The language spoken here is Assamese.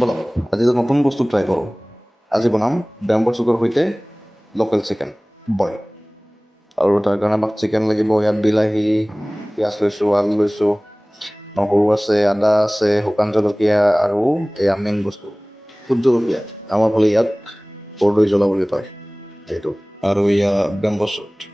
ব'লক আজি এটা নতুন বস্তু ট্ৰাই কৰোঁ। আজি বনাম বেম্বো চুকৰ সৈতে লোকেল চিকেন বইল। আৰু তাৰ কাৰণে আমাক চিকেন লাগিব। ইয়াত বিলাহী, পিঁয়াজ লৈছোঁ, আলু লৈছোঁ, নহৰু আছে, আদা আছে, শুকান জলকীয়া আৰু এয়া মেইন বস্তু ভোট জলকীয়া। আমাৰ ফালে ইয়াত কৰ্দৈ জ্বলা বুলি কয় এইটো। আৰু এয়া বেম্বো চুট।